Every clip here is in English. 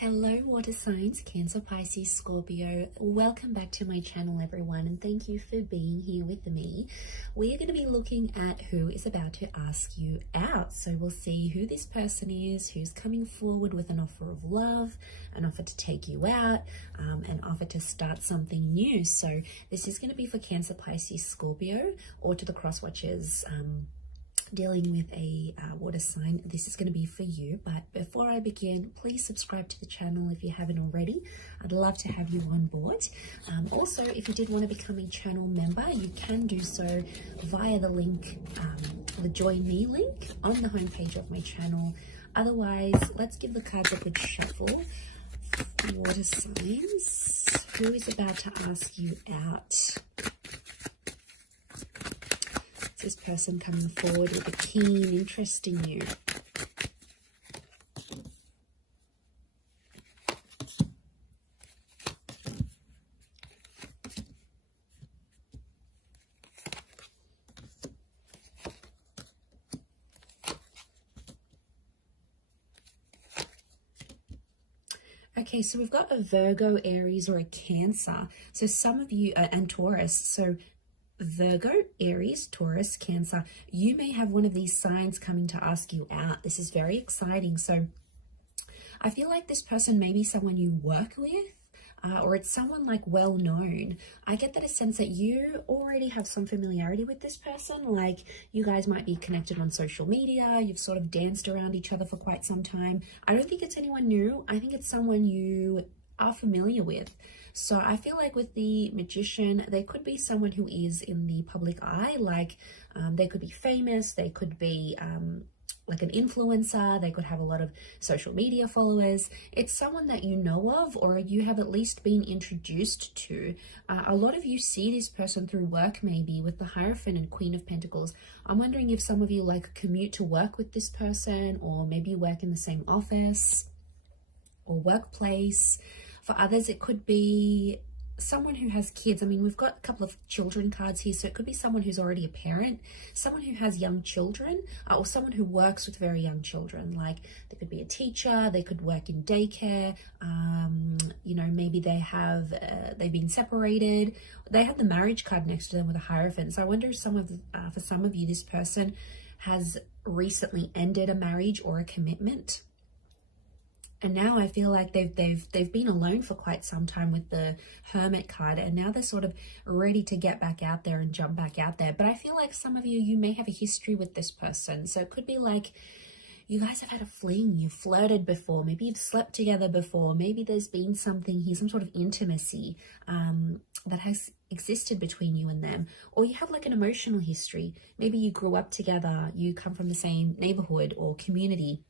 Hello water signs, Cancer, Pisces, Scorpio. Welcome back to my channel everyone, and thank you for being here with me. We are going to be looking at who is about to ask you out. So we'll see who this person is, who's coming forward with an offer of love, an offer to take you out, an offer to start something new. So this is going to be for Cancer, Pisces, Scorpio, or to the cross watchers dealing with a water sign. This is going to be for you. But before I begin, please subscribe to the channel if you haven't already. I'd love to have you on board. Also, if you did want to become a channel member, you can do so via the link, the join me link on the homepage of my channel. Otherwise, let's give the cards a good shuffle. Water signs, who is about to ask you out? This person coming forward with a keen interest in you. Okay, so we've got a Virgo, Aries, or a Cancer. So some of you, and Taurus. So Virgo, Aries, Taurus, Cancer, you may have one of these signs coming to ask you out. This is very exciting. So I feel like this person may be someone you work with, or it's someone like well known. I get that a sense that you already have some familiarity with this person, like you guys might be connected on social media, you've sort of danced around each other for quite some time. I don't think it's anyone new. I think it's someone you are familiar with. So I feel like with the Magician, they could be someone who is in the public eye, like they could be famous, they could be like an influencer, they could have a lot of social media followers. It's someone that you know of, or you have at least been introduced to. A lot of you see this person through work, maybe with the Hierophant and Queen of Pentacles. I'm wondering if some of you like commute to work with this person, or maybe you work in the same office or workplace. For others, it could be someone who has kids. I mean, we've got a couple of children cards here, so it could be someone who's already a parent, someone who has young children, or someone who works with very young children. Like they could be a teacher, they could work in daycare, you know, maybe they have, they've been separated. They have the marriage card next to them with a Hierophant. So I wonder if for some of you, this person has recently ended a marriage or a commitment. And now I feel like they've been alone for quite some time with the Hermit card, and now they're sort of ready to get back out there and jump back out there. But I feel like some of you may have a history with this person. So it could be like you guys have had a fling, you've flirted before, maybe you've slept together before, maybe there's been something here, some sort of intimacy that has existed between you and them. Or you have like an emotional history. Maybe you grew up together, you come from the same neighborhood or community.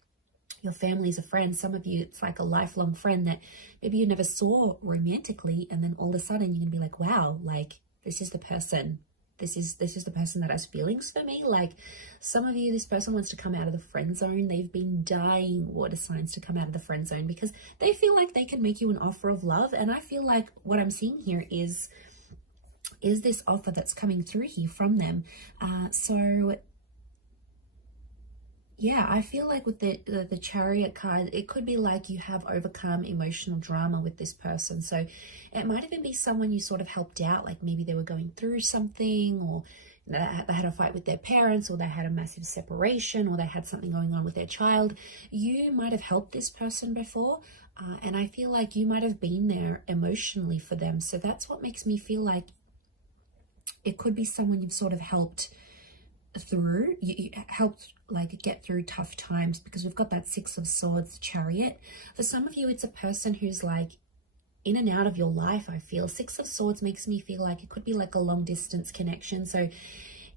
Your family's a friend. Some of you, it's like a lifelong friend that maybe you never saw romantically, and then all of a sudden you're gonna be like, wow, like this is the person. This is the person that has feelings for me. Like some of you, this person wants to come out of the friend zone. They've been dying, water signs, to come out of the friend zone because they feel like they can make you an offer of love. And I feel like what I'm seeing here is this offer that's coming through here from them. Yeah, I feel like with the Chariot card, it could be like you have overcome emotional drama with this person. So it might even be someone you sort of helped out, like maybe they were going through something, or they had a fight with their parents, or they had a massive separation, or they had something going on with their child. You might have helped this person before, and I feel like you might have been there emotionally for them. So that's what makes me feel like it could be someone you've sort of helped through, you helped like get through tough times, because we've got that Six of Swords, Chariot. For some of you, it's a person who's like in and out of your life. I feel Six of Swords makes me feel like it could be like a long distance connection. So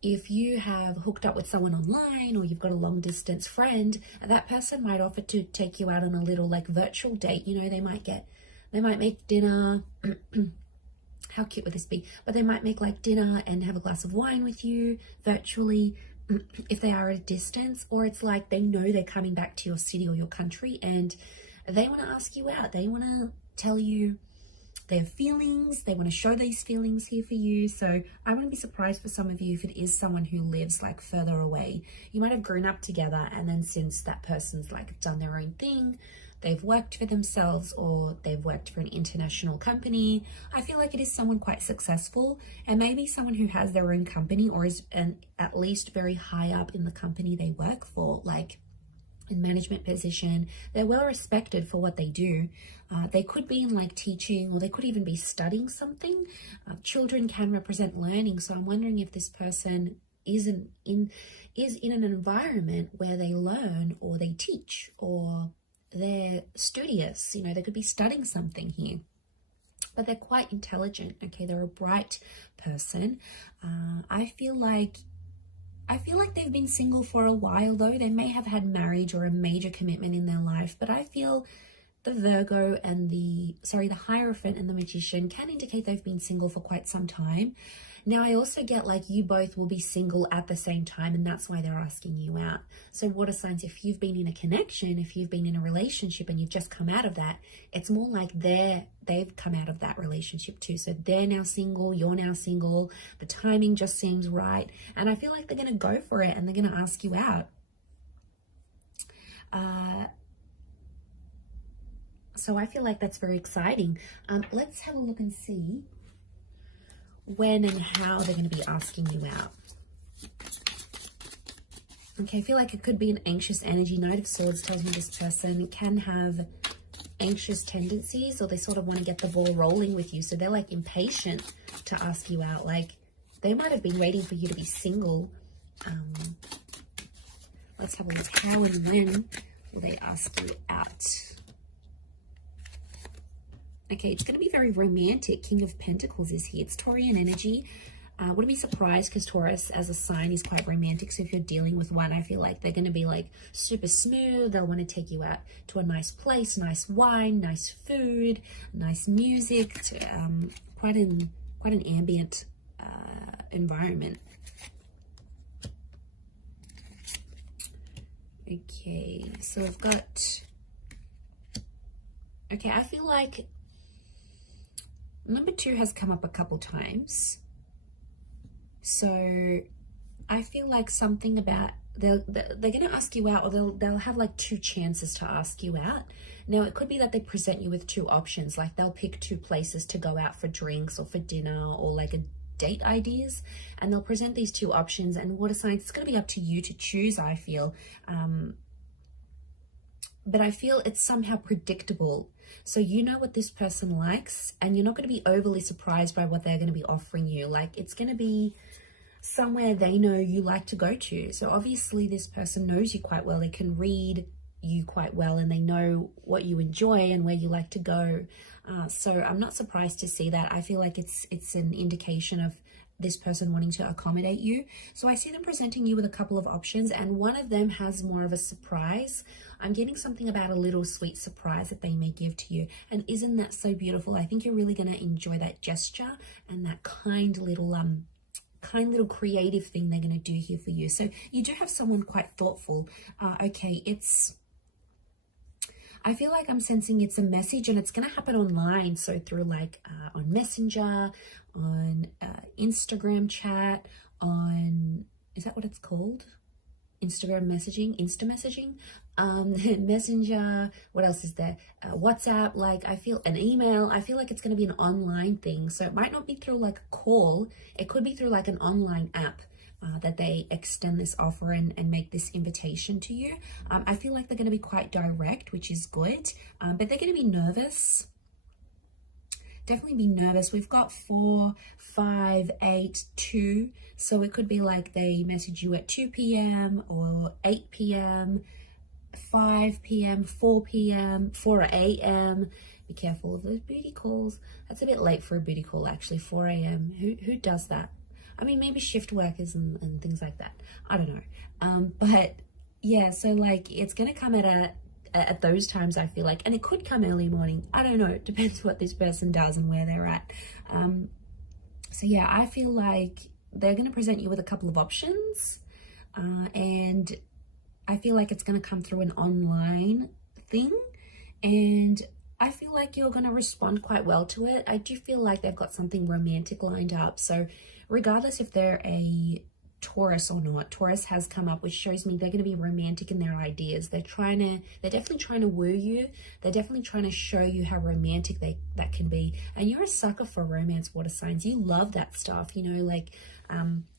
if you have hooked up with someone online, or you've got a long distance friend, that person might offer to take you out on a little like virtual date. You know, they might make dinner. How cute would this be? But they might make like dinner and have a glass of wine with you virtually if they are at a distance. Or it's like they know they're coming back to your city or your country and they want to ask you out. They want to tell you their feelings. They want to show these feelings here for you. So I wouldn't be surprised for some of you if it is someone who lives like further away. You might have grown up together, and then since that person's like done their own thing, they've worked for themselves or they've worked for an international company. I feel like it is someone quite successful, and maybe someone who has their own company or is at least very high up in the company they work for, like in management position. They're well respected for what they do. They could be in like teaching, or they could even be studying something. Children can represent learning, so I'm wondering if this person is in an environment where they learn or they teach or they're studious. You know, they could be studying something here, but they're quite intelligent. Okay, they're a bright person. I feel like they've been single for a while though. They may have had marriage or a major commitment in their life, but I feel the Virgo and the Hierophant and the Magician can indicate they've been single for quite some time. Now, I also get like you both will be single at the same time, and that's why they're asking you out. So water signs, if you've been in a connection, if you've been in a relationship and you've just come out of that, it's more like they've come out of that relationship too. So they're now single, you're now single. The timing just seems right. And I feel like they're going to go for it and they're going to ask you out. So I feel like that's very exciting. Let's have a look and see when and how they're going to be asking you out. Okay, I feel like it could be an anxious energy. Knight of Swords tells me this person can have anxious tendencies, or they sort of want to get the ball rolling with you. So they're like impatient to ask you out. Like they might have been waiting for you to be single. Let's have a look. How and when will they ask you out? Okay, it's going to be very romantic. King of Pentacles is here. It's Taurian energy. Wouldn't be surprised because Taurus as a sign is quite romantic. So if you're dealing with one, I feel like they're going to be like super smooth. They'll want to take you out to a nice place, nice wine, nice food, nice music, to, quite an ambient environment. Okay, so I've got, okay, I feel like number 2 has come up a couple times. So I feel like something about they're going to ask you out, or they'll have like 2 chances to ask you out. Now it could be that they present you with 2 options, like they'll pick 2 places to go out for drinks or for dinner or like a date ideas, and they'll present these 2 options, and water signs, it's going to be up to you to choose, I feel. But I feel it's somehow predictable. So you know what this person likes, and you're not going to be overly surprised by what they're going to be offering you. Like it's going to be somewhere they know you like to go to. So obviously this person knows you quite well. They can read you quite well, and they know what you enjoy and where you like to go. So I'm not surprised to see that. I feel like it's an indication of this person wanting to accommodate you. So I see them presenting you with a couple of options, and one of them has more of a surprise. I'm getting something about a little sweet surprise that they may give to you. And isn't that so beautiful? I think you're really going to enjoy that gesture and that kind little creative thing they're going to do here for you. So you do have someone quite thoughtful. Okay, I feel like I'm sensing it's a message, and it's going to happen online. So through like on Messenger, on Instagram chat, on, is that what it's called? Instagram messaging, Insta messaging, Messenger, what else is there? WhatsApp, like I feel an email. I feel like it's going to be an online thing. So it might not be through like a call. It could be through like an online app. That they extend this offer and make this invitation to you. I feel like they're going to be quite direct, which is good, but they're going to be nervous. Definitely be nervous. We've got 4, 5, 8, 2. So it could be like they message you at 2 p.m. or 8 p.m., 5 p.m., 4 p.m., 4 a.m. Be careful of those booty calls. That's a bit late for a booty call, actually, 4 a.m. Who does that? I mean, maybe shift workers and things like that. I don't know. But yeah, so like it's going to come at those times, I feel like, and it could come early morning. I don't know. It depends what this person does and where they're at. So yeah, I feel like they're going to present you with a couple of options. And I feel like it's going to come through an online thing. And I feel like you're going to respond quite well to it. I do feel like they've got something romantic lined up. So regardless if they're a Taurus or not. Taurus has come up, which shows me they're going to be romantic in their ideas. They're definitely trying to woo you. They're definitely trying to show you how romantic that can be. And you're a sucker for romance, water signs. You love that stuff, you know, like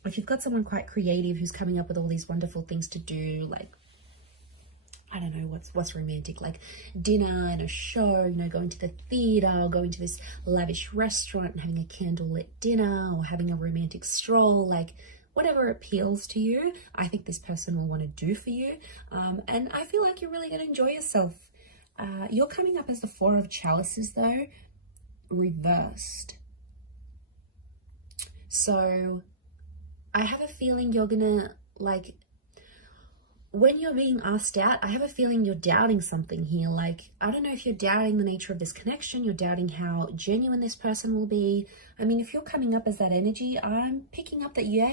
if you've got someone quite creative who's coming up with all these wonderful things to do, like, I don't know what's romantic, like dinner and a show, you know, going to the theater, or going to this lavish restaurant and having a candlelit dinner, or having a romantic stroll, like whatever appeals to you, I think this person will want to do for you. And I feel like you're really going to enjoy yourself. You're coming up as the Four of Chalices though, reversed. So I have a feeling you're gonna, like, when you're being asked out, I have a feeling you're doubting something here. Like, I don't know if you're doubting the nature of this connection, you're doubting how genuine this person will be. I mean, if you're coming up as that energy, I'm picking up that, yeah,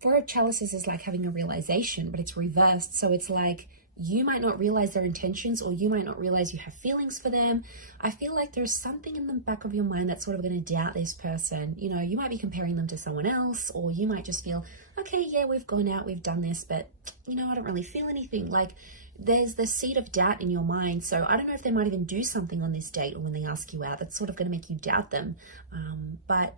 Four of Chalices is like having a realization, but it's reversed. So it's like, you might not realize their intentions, or you might not realize you have feelings for them. I feel like there's something in the back of your mind that's sort of going to doubt this person. You know, you might be comparing them to someone else, or you might just feel, okay, yeah, we've gone out, we've done this, but you know, I don't really feel anything. Like, there's the seed of doubt in your mind. So I don't know if they might even do something on this date or when they ask you out that's sort of going to make you doubt them. But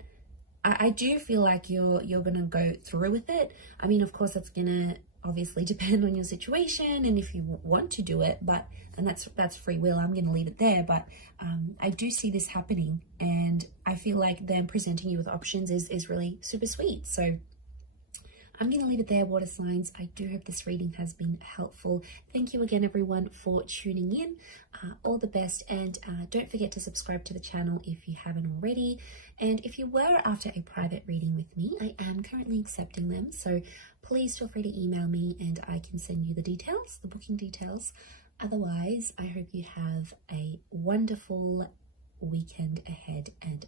I do feel like you're going to go through with it. I mean, of course, it's going to obviously depend on your situation and if you want to do it, and that's free will. I'm going to leave it there, but I do see this happening, and I feel like them presenting you with options is really super sweet. So I'm going to leave it there, water signs. I do hope this reading has been helpful. Thank you again, everyone, for tuning in. All the best, and don't forget to subscribe to the channel if you haven't already. And if you were after a private reading with me, I am currently accepting them, so please feel free to email me and I can send you the details, the booking details. Otherwise, I hope you have a wonderful weekend ahead, and